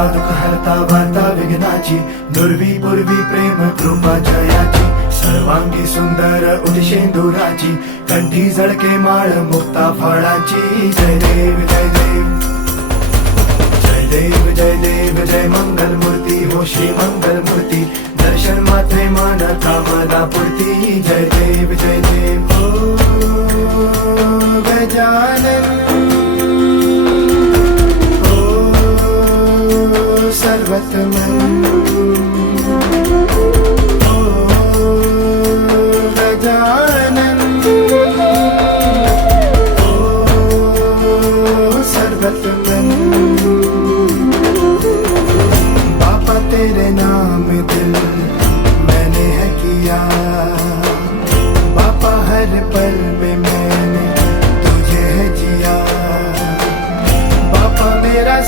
हरता दुःख हरता वार्ता विघ्नाची, दुर्वी पूर्वी प्रेम कृपा जयाची, सर्वांगी सुंदर उदिशेंदुराची, कंठी झळके माळ मुक्ता फळाची. जय देव जय देव जय देव जय देव जय मंगल मूर्ती हो श्री मंगल मूर्ती, दर्शन मात्रे मान कामना पूर्ती. जय देव जय देव ओ गजानन ओ सर्वतमन